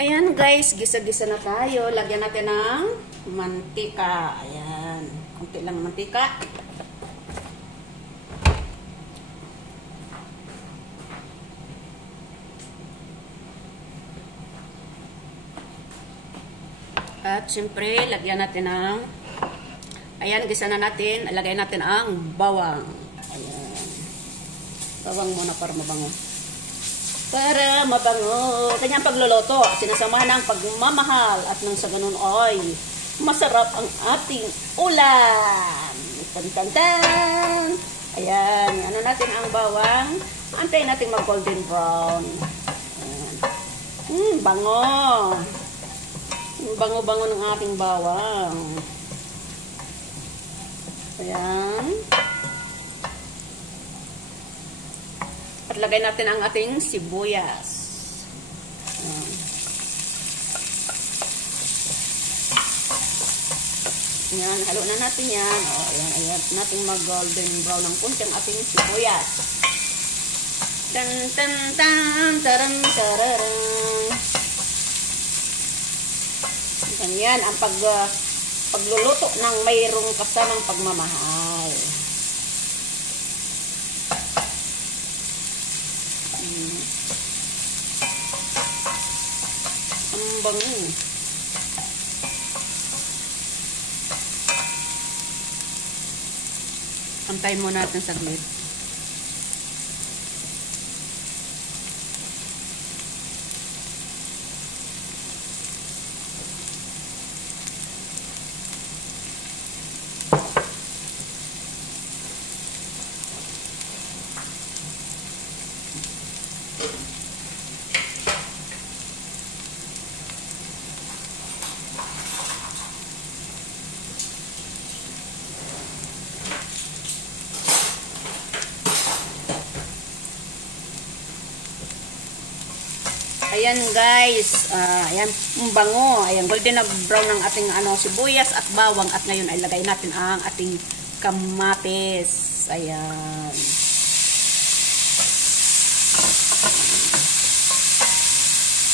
Ayan guys, gisa-gisa na tayo. Lagyan natin ng mantika. Ayan. Kunti lang mantika. At siyempre, lagyan natin ng ayan, gisa na natin. Lagay natin ang bawang. Ayan. Bawang muna para mabango. Para mabango. Kanyang pagluluto, sinasama ng pagmamahal at nang sa ganun ay masarap ang ating ulam. Tan-tan-tan! Ayan, ano natin ang bawang. Antayin natin mag-golden brown. Ayan. Bango. Bango-bango ng ating bawang. Ayan. At lagay natin ang ating sibuyas. Ayan, halo na natin yan. O, ayan, ayan. Natin mag-golden brown ng kunti ang ating sibuyas. Tan tan tan taran tararan. Ganyan ang pagluluto ng mayroong kasamang pagmamahal. Ang bango. Antayin muna natin saglit. Ayan guys, ayan, bango. Ayan, golden na brown ng ating sibuyas at bawang. At ngayon ay lagay natin ang ating kamatis. Ayan.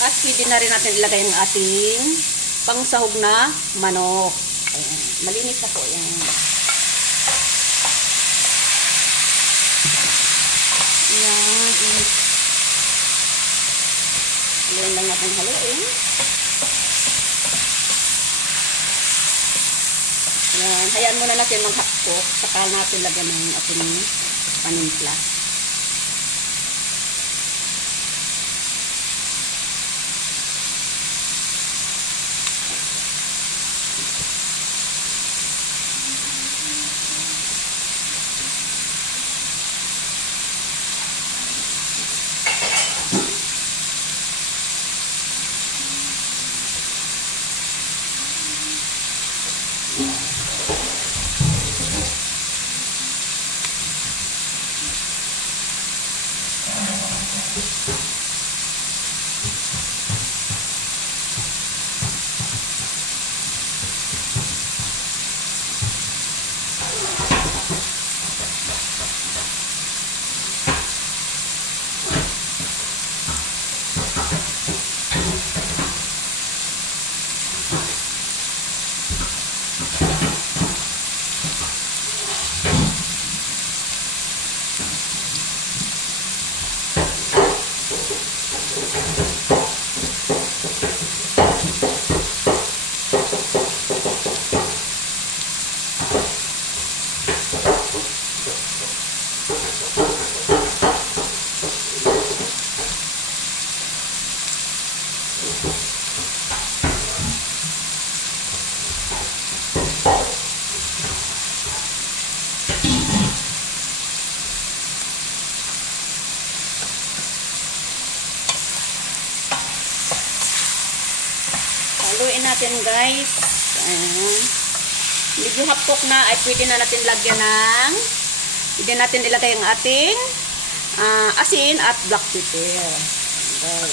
At pwede na rin natin ilagay ang ating pangsahog na manok. Ayan, malinis na po yan. Ayan. Ayan lang natin haluin. Ayan. Hayaan muna natin maghakot. Saka natin lagyan ng ating panimpla. Haluin natin guys. Ayan. Medyo hapok na ay pwede na natin lagyan ng pwede natin ilagay ang ating asin at black pepper. Okay.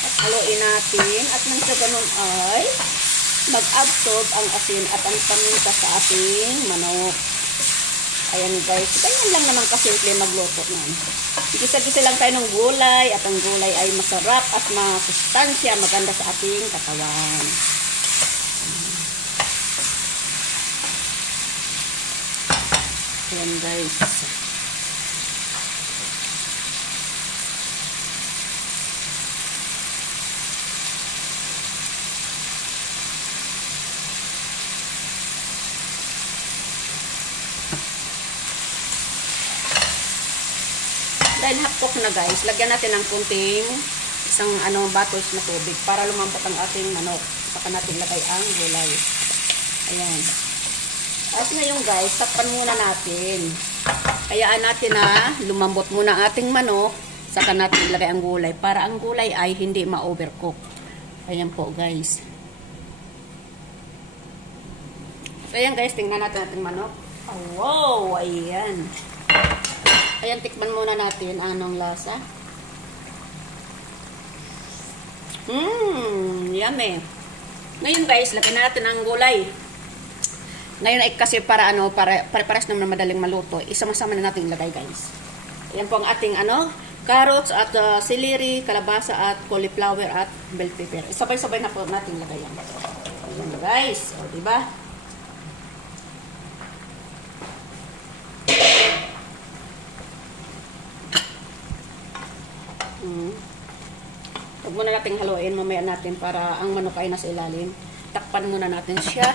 At haluin natin at nang sa ganun ay mag-absorb ang asin at ang paminta sa ating manok. Ayan guys. Ganyan lang naman kasimple magluto na. Gisa-gisa lang tayo ng gulay at ang gulay ay masarap at masustansya, maganda sa ating katawan. Ayan guys. Dahil half-cook na guys, lagyan natin ng kunting isang bottles na tubig para lumambot ang ating manok. Saka natin lagay ang gulay. Ayan. At ngayon guys, takpan muna natin. Hayaan natin na lumambot muna ang ating manok. Saka natin ilagay ang gulay para ang gulay ay hindi ma-overcook. Ayan po guys. So ayan guys, tingnan natin ating manok. Oh, wow! Ayan. Ayan, tikman muna natin anong lasa. Yummy. Ngayon guys, lagyan na natin ang gulay. Ngayon ay kasi para pares naman na madaling maluto. Isama-sama na natin ilagay guys. Ayan po ang ating carrots at celery, kalabasa at cauliflower at bell pepper. Sabay-sabay na po natin ilagay yan. Ayan guys, o diba? Huwag muna natin haluin, mamaya natin para ang manok ay nasa ilalim. Takpan muna natin siya.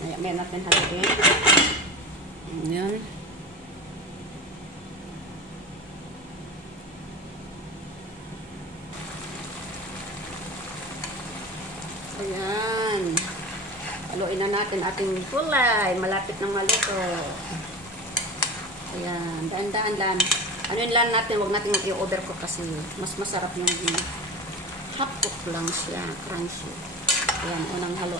Mamaya natin haluin. Ayan. Ayan. Haluin na natin ating gulay. Malapit ng maluto. Ayan. Daan-daan lang. Anuin lang natin, huwag natin i-overcook kasi mas masarap yung half-cook lang siya, crunchy. Ayan, unang halo,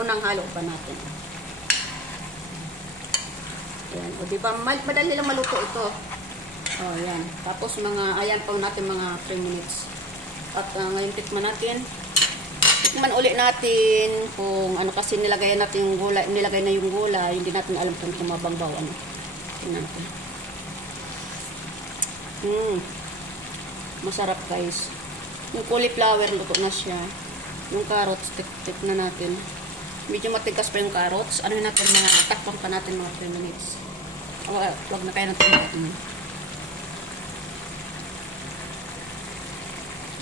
unang halo pa natin. Ayan, o diba, madali lang maluto ito. O, ayan. Tapos ayan pa natin mga 3 minutes. At ngayon tikman natin. Tikman ulit natin kung kasi nilagay natin yung gulay, nilagay na yung gulay, hindi natin alam kung kumabangbaw Tingnan natin. Masarap guys. Yung cauliflower luto na siya. Yung carrots tik na natin. Medyo matigas pa yung carrots. Ano natin takpan pa natin mga 3 minutes. Vlog na kaya natin.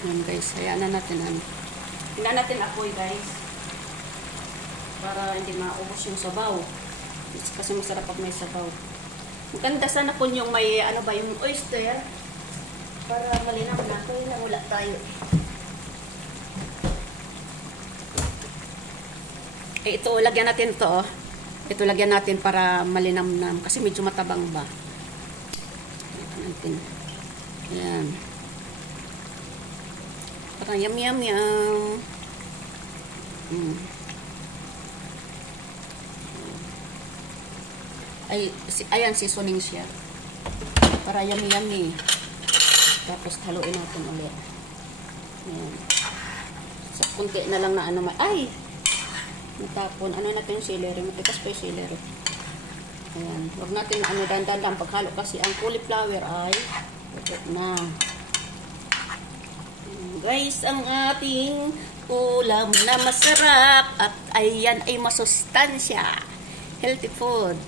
Yan guys, hayaan na natin tingnan natin apoy guys. Para hindi maubos yung sabaw. Kasi masarap pag may sabaw. Maganda sana po yung may yung oyster para malinaw na ito. Wala tayo. Ito, lagyan natin ito. Ito, lagyan natin para malinamnam. Kasi medyo matabang ba. Lagyan natin. Ayan. Parang yum. Ayan, seasoning siya. Para yummy. Tapos haluin natin ulit. Ayan. So, kunti na lang na natapon. Natin yung celery. Matikas pa yung celery. Ayan. Huwag natin dandan paghalo kasi ang cauliflower ay ito na. Guys, ang ating ulam na masarap at ayan ay masustansya. Healthy food.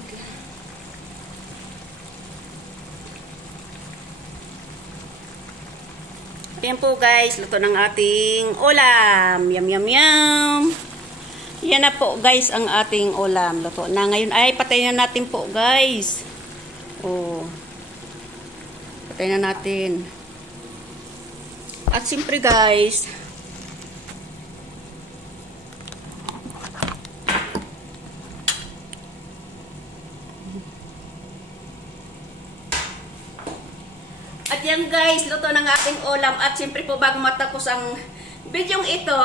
Okay. Ayan po guys, luto ng ating ulam. Yum, yum, yum. Yan na po guys ang ating ulam. Luto na. Ngayon ay patayin na natin po guys. Oh. Patayin na natin. At siyempre guys, at yan guys, luto ng ating ulam. At siyempre po bago matapos ang bidyong ito,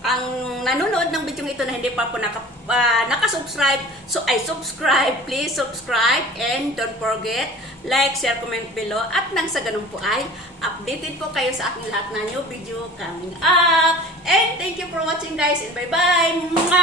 ang nanonood ng bidyong ito na hindi pa po nakasubscribe, so ay subscribe, please subscribe and don't forget, like, share, comment below. At nang sa ganun po ay updated po kayo sa aking lahat na new video coming up. And thank you for watching guys and bye bye!